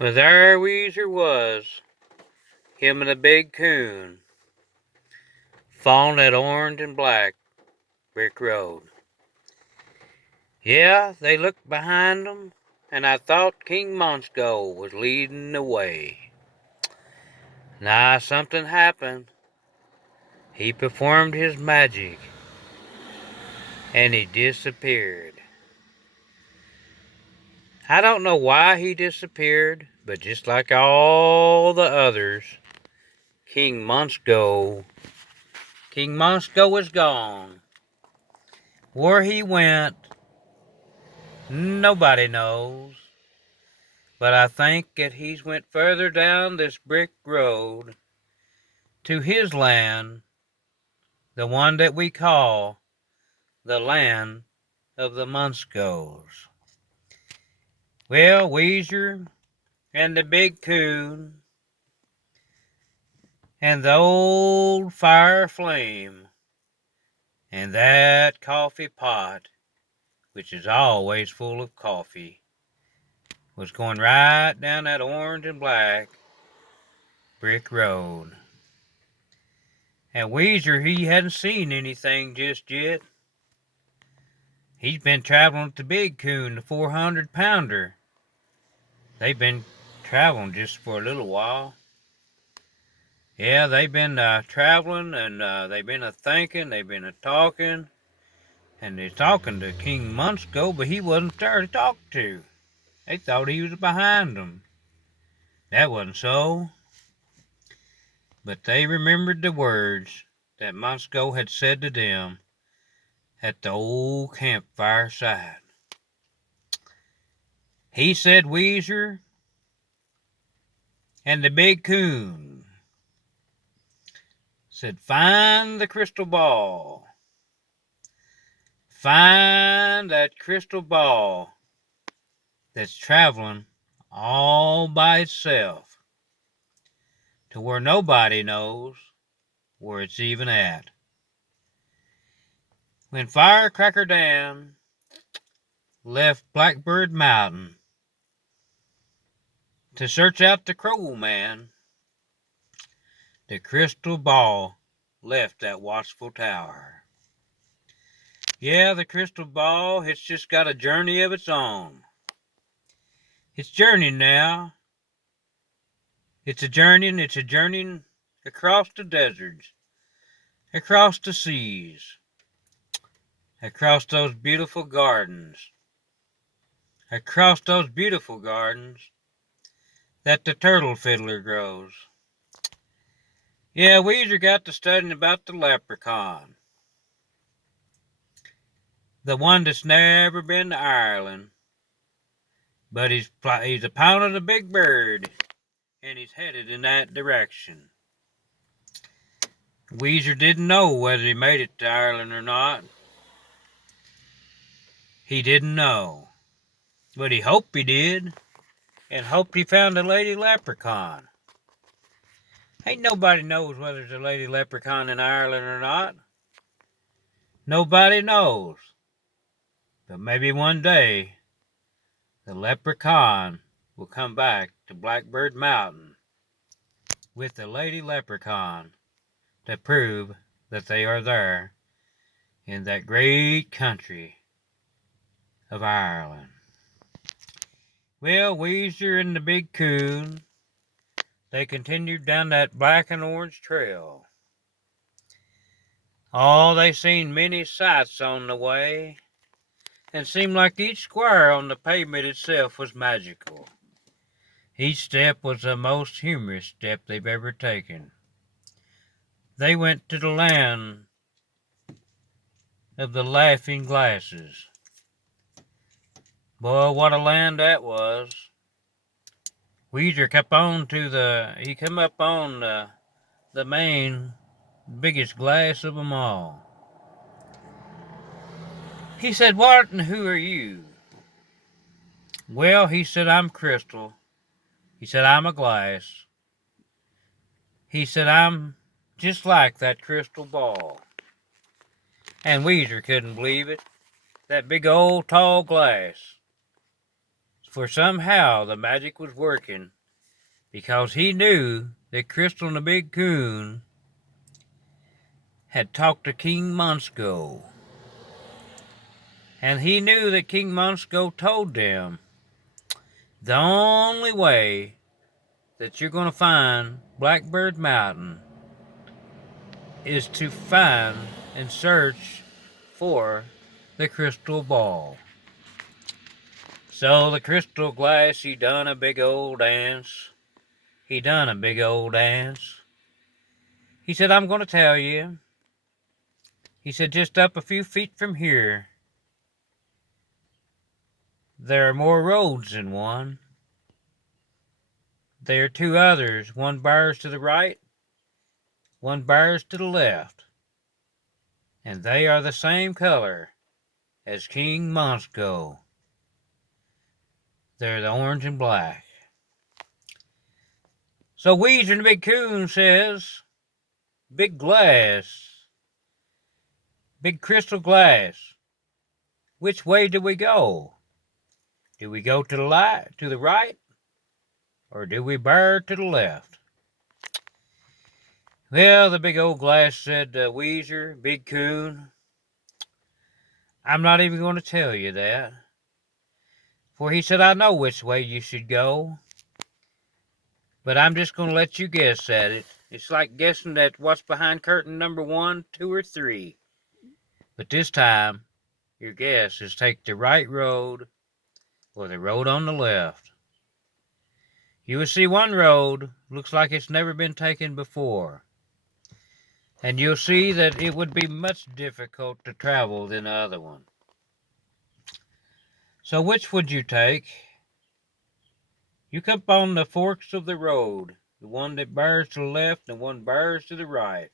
Well, there Weezer was, him and the Big Coon, following that orange and black brick road. Yeah, they looked behind them, and I thought King Monsko was leading the way. Nah, something happened. He performed his magic, and he disappeared. I don't know why he disappeared, but just like all the others, King Monsko, King Monsko is gone. Where he went, nobody knows. But I think that he's went further down this brick road to his land, the one that we call the land of the Monskos. Well, Weezer and the Big Coon and the old fire flame and that coffee pot, which is always full of coffee, was going right down that orange and black brick road. And Weezer, he hadn't seen anything just yet. He's been traveling with the Big Coon, the 400-pounder. They've been traveling just for a little while. Yeah, they've been traveling, and they've been a-thinking, they've been a-talking, and they're talking to King Monsko, but he wasn't there to talk to. They thought he was behind them. That wasn't so. But they remembered the words that Monsko had said to them at the old campfire side. He said, Weezer and the Big Coon said, find the crystal ball. Find that crystal ball that's traveling all by itself to where nobody knows where it's even at. When Firecracker Dan left Blackbird Mountain to search out the Crow Man, the crystal ball left that watchful tower. Yeah, the crystal ball, it's just got a journey of its own. It's journeying now. It's a journeying across the deserts, across the seas, across those beautiful gardens, that the turtle fiddler grows. Yeah, Weezer got to studying about the leprechaun, the one that's never been to Ireland, but he's a pounding a big bird, and he's headed in that direction. Weezer didn't know whether he made it to Ireland or not. He didn't know, but he hoped he did, and hoped he found a lady leprechaun. Ain't nobody knows whether there's a lady leprechaun in Ireland or not. Nobody knows. But maybe one day, the leprechaun will come back to Blackbird Mountain with the lady leprechaun to prove that they are there in that great country of Ireland. Well, Weezer and the Big Coon, they continued down that black and orange trail. Oh, they seen many sights on the way, and seemed like each square on the pavement itself was magical. Each step was the most humorous step they've ever taken. They went to the land of the laughing glasses. Boy, what a land that was. Weezer he come up on the main, biggest glass of them all. He said, what and who are you? Well, he said, I'm Crystal. He said, I'm a glass. He said, I'm just like that crystal ball. And Weezer couldn't believe it. That big old tall glass. For somehow the magic was working, because he knew that Crysyl and the Big Coon had talked to King Monsko. And he knew that King Monsko told them the only way that you're going to find Blackbird Mountain is to find and search for the Crysyal Ball. So the Crystal Glass, he done a big old dance. He done a big old dance. He said, I'm going to tell you. He said, just up a few feet from here, there are more roads than one. There are two others. One bears to the right, one bears to the left. And they are the same color as King Monsko. They're the orange and black. So Weezer and the Big Coon says, big glass, big crystal glass, which way do we go? Do we go to the right, or do we bear to the left? Well, the big old glass said, Weezer, Big Coon, I'm not even going to tell you that. For he said, I know which way you should go, but I'm just going to let you guess at it. It's like guessing at what's behind curtain number 1, 2, or 3. But this time, your guess is take the right road or the road on the left. You will see one road looks like it's never been taken before. And you'll see that it would be much difficult to travel than the other one. So which would you take? You come on the forks of the road, the one that bears to the left and one bears to the right.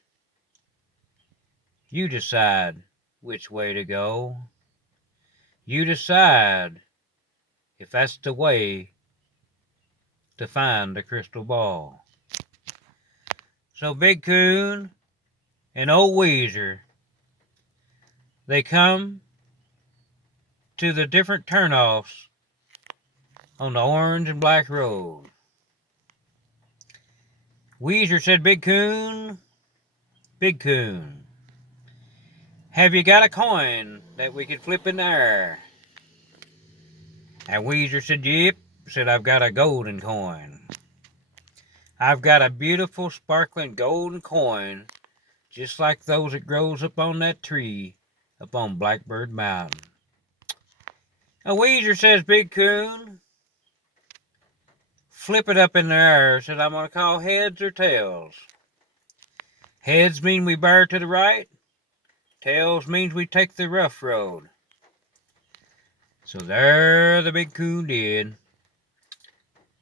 You decide which way to go. You decide if that's the way to find the Crysyal Ball. So Big Coon and old Weezer, they come to the different turnoffs on the orange and black road. Weezer said, Big Coon, have you got a coin that we could flip in the air? And Weezer said, yep. Said, I've got a golden coin. I've got a beautiful sparkling golden coin, just like those that grows up on that tree up on Blackbird Mountain. And Weezer says, Big Coon, flip it up in the air. Said, I'm going to call heads or tails. Heads mean we bear to the right. Tails means we take the rough road. So there the Big Coon did.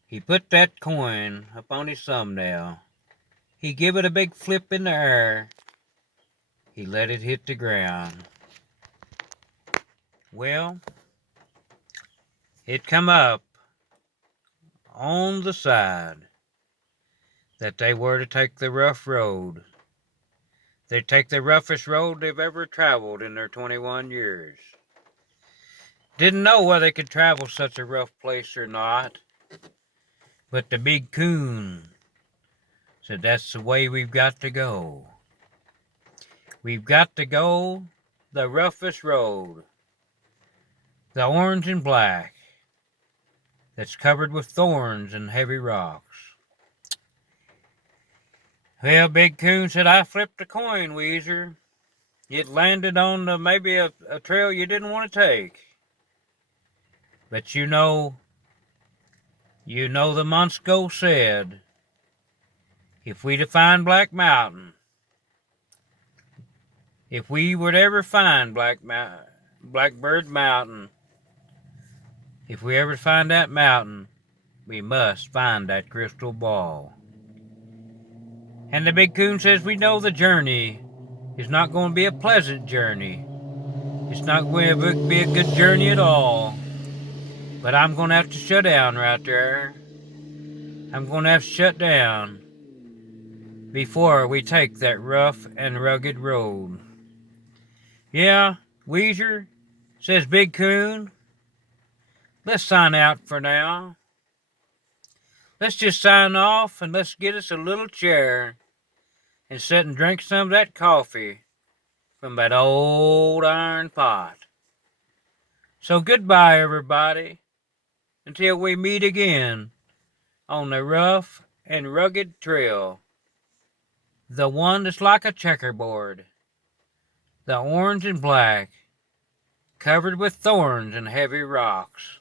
He put that coin up on his thumbnail. He give it a big flip in the air. He let it hit the ground. Well, it come up on the side that they were to take the rough road. They take the roughest road they've ever traveled in their 21 years. Didn't know whether they could travel such a rough place or not. But the Big Coon said, that's the way we've got to go. We've got to go the roughest road. The orange and black that's covered with thorns and heavy rocks. Well, Big Coon said, I flipped a coin, Weezer. It landed on maybe a trail you didn't want to take. But you know the Monsko said, if we to find Black Mountain, if we would ever find Blackbird Mountain, if we ever find that mountain, we must find that Crysyal Ball. And the Big Coon says, we know the journey is not going to be a pleasant journey. It's not going to be a good journey at all. But I'm going to have to shut down right there. I'm going to have to shut down before we take that rough and rugged road. Yeah, Weezer, says Big Coon, let's sign out for now. Let's just sign off and let's get us a little chair and sit and drink some of that coffee from that old iron pot. So goodbye, everybody, until we meet again on the rough and rugged trail, the one that's like a checkerboard, the orange and black, covered with thorns and heavy rocks.